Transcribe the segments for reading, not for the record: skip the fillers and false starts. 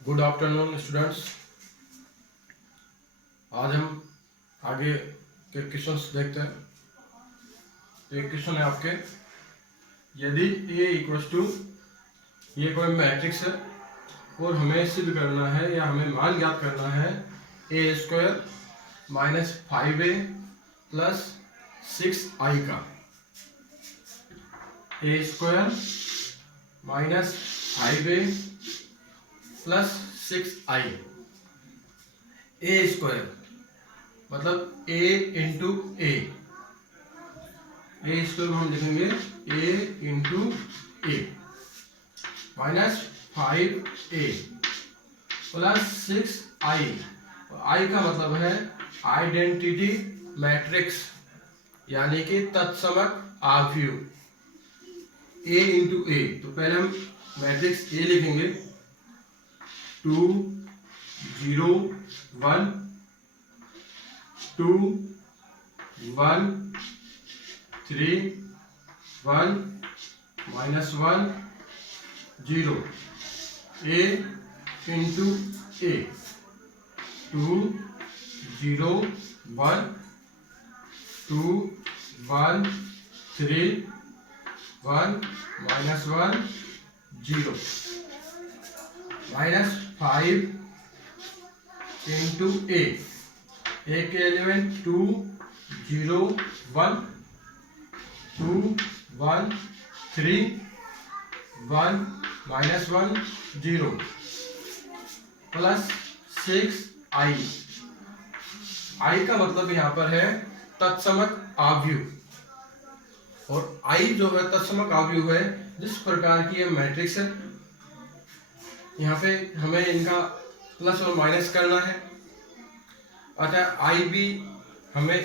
Good afternoon students. आज हम आगे के क्वेश्चंस देखते हैं। तो एक क्वेश्चन है आपके, यदि A इक्वल्स टू, ये कोई मैट्रिक्स है और हमें सिद्ध करना है या हमें मान ज्ञात करना है A square minus 5A plus 6I का। A square minus 5A plus 6I। A square मतलब A इंटू ए स्क्वायर हम लिखेंगे A into A minus 5A plus 6I। I का मतलब है आइडेंटिटी मैट्रिक्स यानी कि तत्समक आव्यूह A इंटू ए। तो पहले हम मैट्रिक्स A लिखेंगे 2 0 1 2 1 3 1 minus 1 0। A into a 2 0 1 2 1 3 1 minus 1 0 minus 5 into a के element 2 0 1 2 1 3 1 minus 1 0 plus 6I। I का मतलब यहाँ पर है तत्समक आव्यूह और I जो है तत्समक आव्यूह है। जिस प्रकार की यह मैट्रिक्स है, यहाँ पे हमें इनका प्लस और माइनस करना है, अतः I भी हमें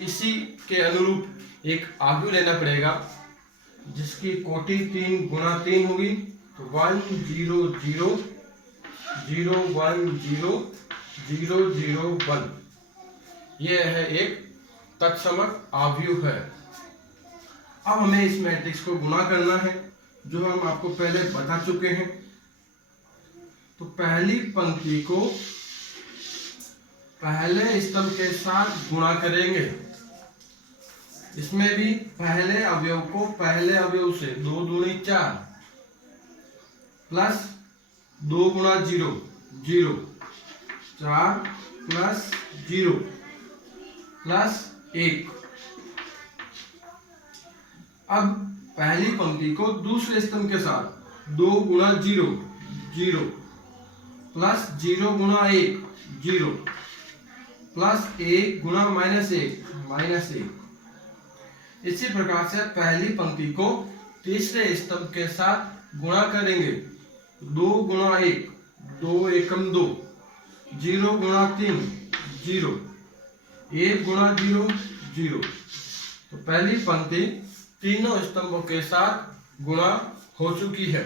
इसी के अनुरूप एक आव्यूह लेना पड़ेगा जिसकी कोटि 3 गुणा 3 होगी। तो 1 0 0 0 1 0 0 0 1 यह है एक तत्समक आव्यूह है। अब हमें इस मैट्रिक्स को गुणा करना है जो हम आपको पहले बता चुके हैं। तो पहली पंक्ति को पहले स्तंभ के साथ गुणा करेंगे। इसमें भी पहले अवयव को पहले अवयव से 2 दूनी 4 प्लस 2 गुणा 0 0 4 प्लस 0 प्लस 1। अब पहली पंक्ति को दूसरे स्तंभ के साथ 2 गुणा 0 0 प्लस 0 गुणा 1 0 प्लस 1 गुणा माइनस 1 माइनस 1। इसी प्रकार से पहली पंक्ति को तीसरे स्तंभ के साथ गुणा करेंगे। 2 गुणा 1 2 एकम 2 0 गुणा 3 0 1 गुणा 0 0। तो पहली पंक्ति तीनों स्तंभों के साथ गुणा हो चुकी है।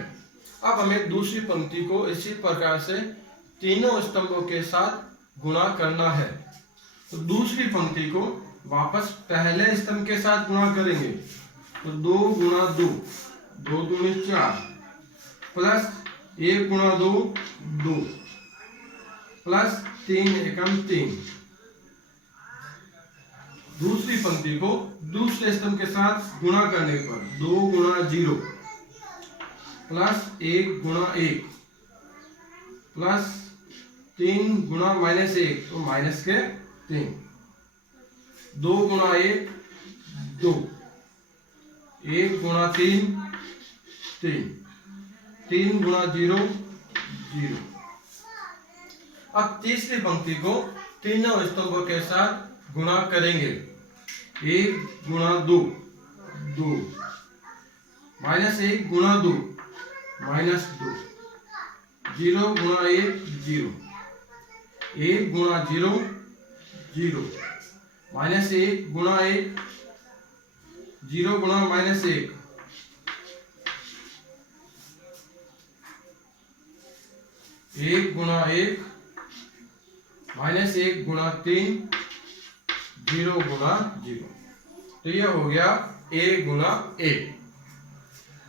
अब हमें दूसरी पंक्ति को इसी प्रकार से तीनों स्तंभों के साथ गुणा करना है। तो दूसरी पंक्ति को वापस पहले स्तंभ के साथ गुणा करेंगे। तो 2 गुणा 2 2 दूनी 4 प्लस 1 गुणा 2 2 प्लस 3 एकम 3। दूसरी पंक्ति को दूसरे स्तंभ के साथ गुणा करने पर 2 गुणा 0 प्लस 1 गुणा 1 प्लस 3 गुणा माइनस 1 तो माइनस के 3। 2 गुणा 1 2 1 गुणा 3 3 3 गुणा 0 0। अब तीसरी पंक्ति को तीनों स्तंभों के साथ गुणा करेंगे। 1 गुणा 2 2 माइनस 1 गुणा 2 माइनस 2 0 गुणा 1 0 1 गुणा 0 0 माइनस 1 गुणा 1 0 गुणा माइनस 1 1 गुणा 1 माइनस 1 गुणा 3 0 गुणा 0। तो यह हो गया A गुणा A।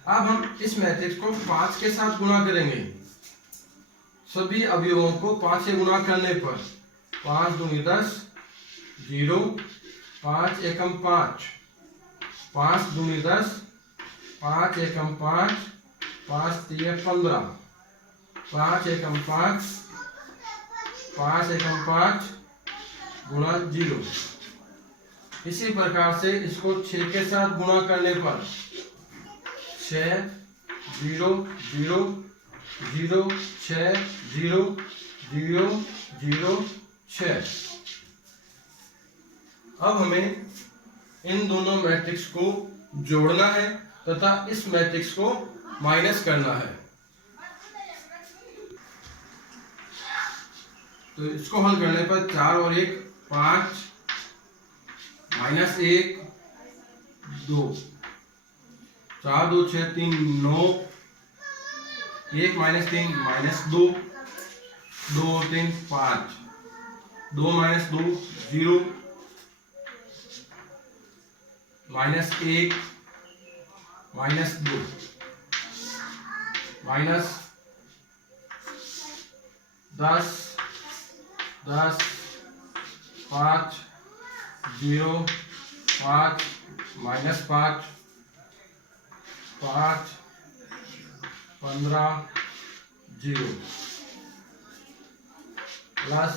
अब हम इस मैट्रिक्स को 5 के साथ गुणा करेंगे। सभी अवयवों को 5 से गुणा करने पर 5 दूनी 10, 0, 5 एकम 5, 5 दूनी 10, 5 एकम 5, 5 तिये 15, 5 एकम 5, 5 एकम 5 गुणा 0। इसी प्रकार से इसको 6 के साथ गुणा करने पर 6, 0, 0, 0, 6, 0, 0, 0, 6। अब हमें इन दोनों मैट्रिक्स को जोड़ना है तथा इस मैट्रिक्स को माइनस करना है। तो इसको हल करने पर 4 और 1 5, -1 2, 4 2 6 3 9, 1 -3 -2, 2 3 5, 2 -2 0, -1 -2, -10 10 5 0 5 -5 5 15 0 प्लस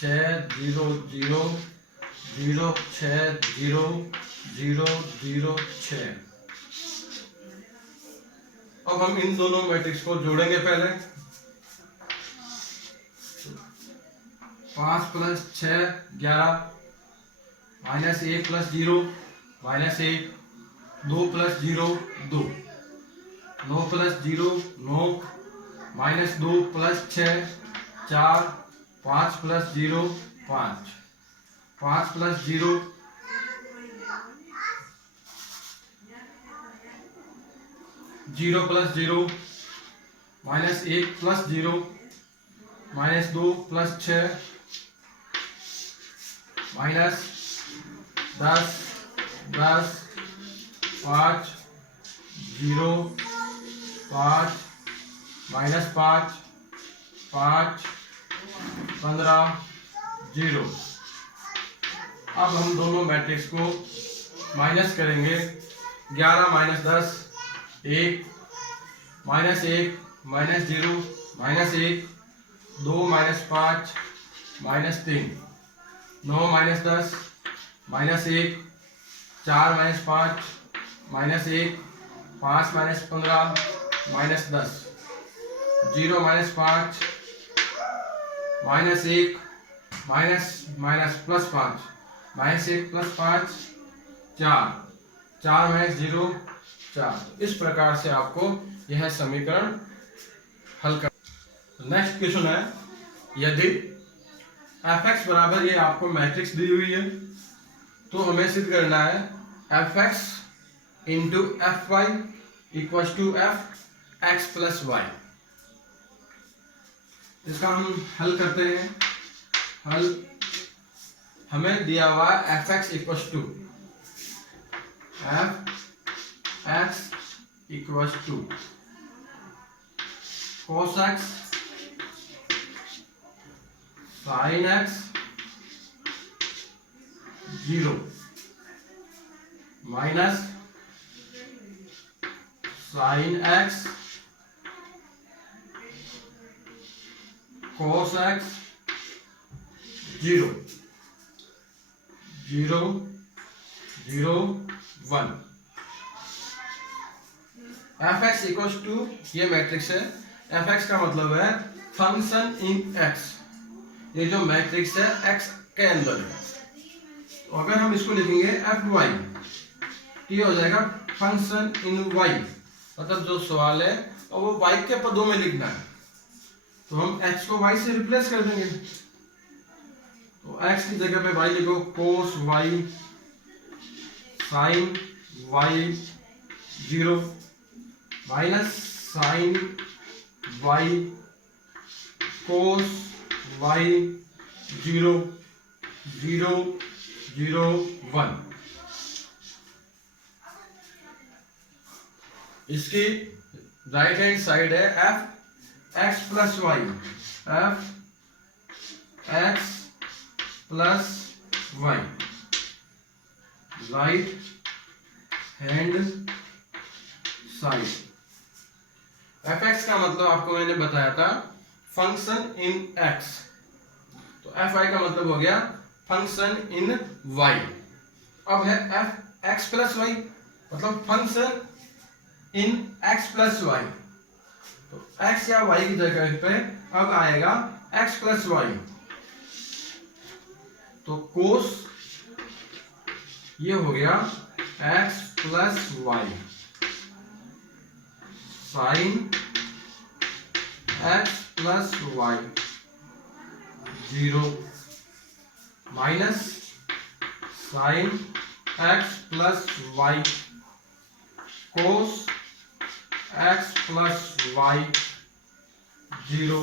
6 0 0 0 6 0 0 0 6। अब हम इन दोनों मैट्रिक्स को जोड़ेंगे पहले। 5 + 6 11, -1 + 0 -1, 2 + 0 2, 9 + 0 9, -2 + 6 4, 5 + 0 5, 5 + 0 0 + 0, -1 + 0, -2 + 6, -10 10 5 0 5, -5 5 15 0। अब हम दोनों मैट्रिक्स को माइनस करेंगे। 11 - 10 1, -1 -0 -1, 2 - 5 -3, 9 - 10 -1, 4 - 5 -1, 5 - 15 -10, 0 - 5 -1 +5 -1 + 5 4, 4 - 0 4। इस प्रकार से आपको यह समीकरण हल कर। नेक्स्ट क्वेश्चन है, यदि f(x) बराबर, ये आपको मैट्रिक्स दी हुई है तो हमें सिद्ध करना है f(x) × fy = f(x + y)। इसका हम हल करते हैं। हल हमें दिया हुआ f(x) = cos x sin x 0 minus sin x cos x 0 0 0 1। f(x) = ये मैट्रिक्स है। f(x) का मतलब है फंक्शन इन x। ये जो मैट्रिक्स है x के अंदर है। तो अगर हम इसको लिखेंगे fy, ये हो जाएगा फंक्शन इन y। मतलब जो सवाल है और वो y के पदों में लिखना है, तो हम x को y से रिप्लेस कर देंगे। तो x की जगह पे y लिखो cos y sin y 0 minus sin y cos y 0 0 0 1। इसकी राइट हैंड साइड है f, x plus y, f x plus y, right hand side. F x का मतलब आपको मैंने बताया था फंक्शन इन एक्स, तो एफ आई का मतलब हो गया फंक्शन इन वाई। अब है एफ एक्स प्लस वाई, मतलब function in x plus y. तो एक्स या वाई की जगह पे अब आएगा एक्स प्लस वाई, तो कोस ये हो गया x plus y, sine x plus y 0 minus sine x plus y cos x plus y 0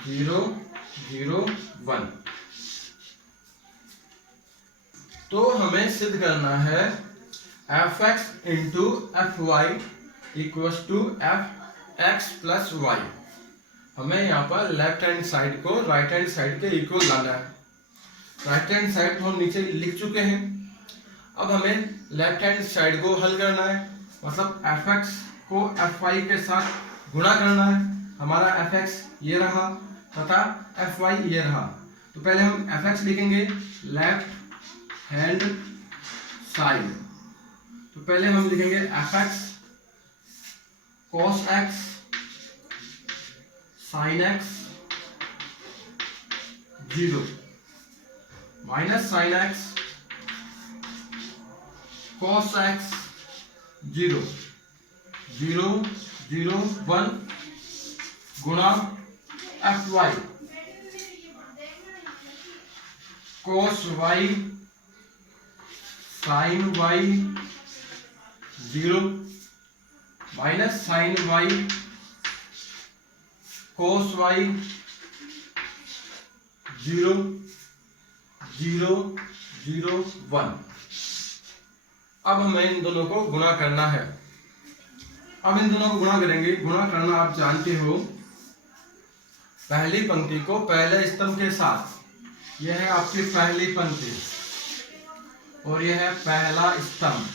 0 0 1। तो हमें सिद्ध करना है f x into f y equals to f x plus y. हमें यहाँ पर लेफ्ट हैंड साइड को राइट हैंड साइड के इक्वल लाना है। राइट हैंड साइड तो हम नीचे लिख चुके हैं, अब हमें लेफ्ट हैंड साइड को हल करना है, मतलब एफ एक्स को एफ वाई के साथ गुणा करना है। हमारा एफ एक्स ये रहा तथा एफ वाई ये रहा। तो पहले हम एफ एक्स लिखेंगे लेफ्ट हैंड साइड, तो पहले हम लिखेंगे f x cos x sine x 0 minus sine x cos x 0 0 0 1 गुणा f y cos y sine y 0 minus sine y cos y 0 0 0 1। अब हमें इन दोनों को गुणा करना है। अब इन दोनों को गुणा करेंगे। गुणा करना आप जानते हो, पहली पंक्ति को पहले स्तंभ के साथ, यह है आपकी पहली पंक्ति और यह है पहला स्तंभ।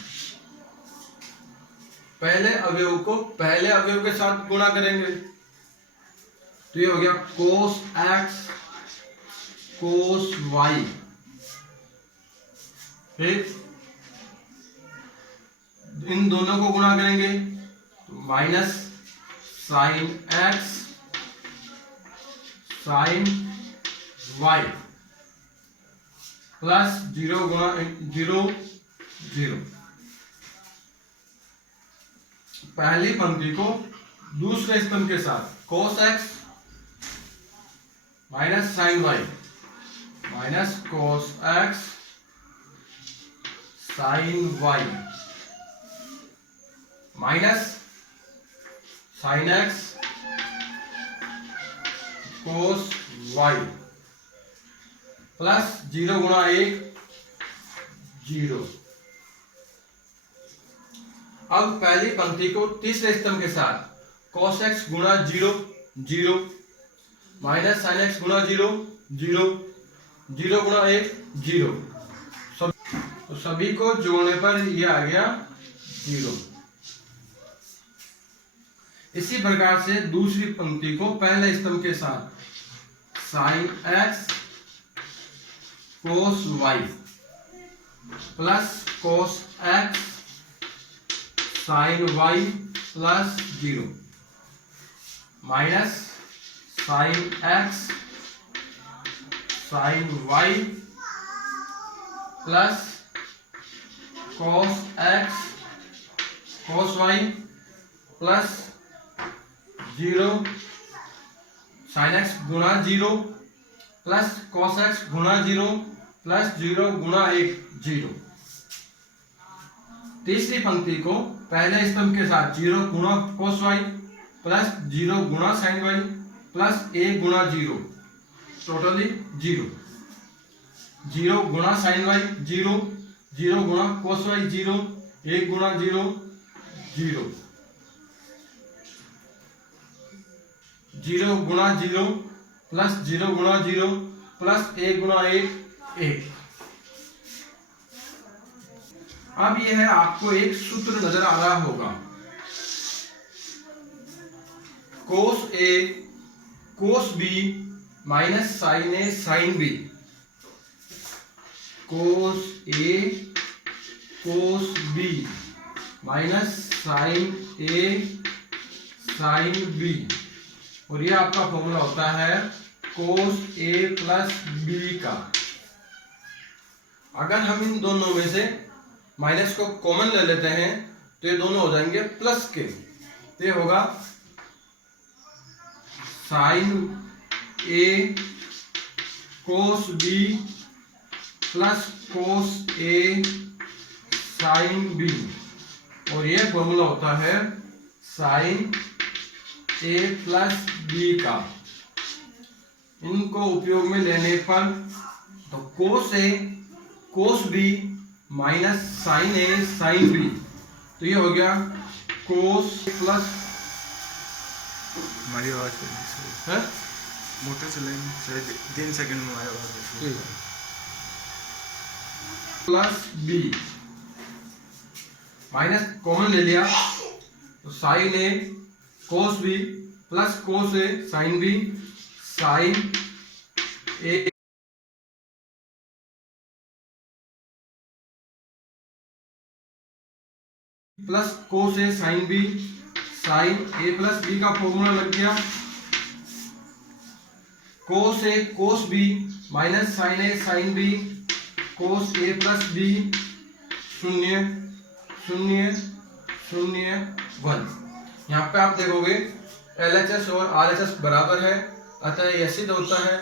पहले अवयव को पहले अवयव के साथ गुणा करेंगे, तो ये हो गया कोस एक्स कोस वाई, ठीक। इन दोनों को गुणा करेंगे तो minus sine x sine y plus 0 गुणा 0 0। पहली पंक्ति को दूसरे स्तंभ के साथ cos x minus sine y minus cos x sine y minus sine x cos y plus 0 गुणा 1 0। अब पहली पंक्ति को तीसरे स्तंभ के साथ cos x गुणा 0 0 माइनस साइन एक्स गुणा 0 0 0 गुणा 1 0। तो सभी को जोड़ने पर यह आ गया 0। इसी प्रकार से दूसरी पंक्ति को पहले स्तंभ के साथ sine x cos y plus cos x sine y plus 0 minus sine x sine y plus cos x cos y plus 0 sine x गुणा 0 प्लस कॉस एक्स गुणा 0 प्लस 0 गुणा 1 0। तीसरी पंक्ति को पहले स्तंभ के साथ 0 गुणा कॉस वाई प्लस 0 गुणा साइन वाई प्लस 1 गुणा 0, टोटली 0 0 गुणा साइन वाई 0 0 गुणा कॉस वाई 0 1 गुणा 0 0। 0 गुणा 0 प्लस 0 गुणा 0 प्लस 1 गुणा 1 1। अब यह आपको एक सूत्र नजर आ रहा होगा, कोस ए कोस बी माइनस साइन ए साइन बी। कोस ए कोस बी माइनस साइन ए साइन बी, और ये आपका फॉर्मूला होता है कोस ए प्लस बी का। अगर हम इन दोनों में से माइनस को कॉमन ले लेते हैं तो ये दोनों हो जाएंगे प्लस के। तो ये होगा साइन ए कोस बी प्लस कोस ए साइन बी, और ये फॉर्मूला होता है साइन ए प्लस बी का। इनको उपयोग में लेने पर तो कोस ए कोस बी माइनस साइन ए साइन बी, तो ये हो गया कोस प्लस, हमारी आवाज है मोटर चलाएंगे 3 सेकंड में हमारी आवाज प्लस बी, माइनस कॉमन ले लिया तो साइन ए कोस बी प्लस कोस ए साइन बी, साइन ए प्लस कोस ए साइन बी, साइन ए प्लस बी का फॉर्मूला लग गया कोस ए कोस बी माइनस साइन ए साइन बी, कोस ए प्लस बी, 0 0 0 1। यहाँ पे आप देखोगे LHS और RHS बराबर है, अतः यह सिद्ध होता है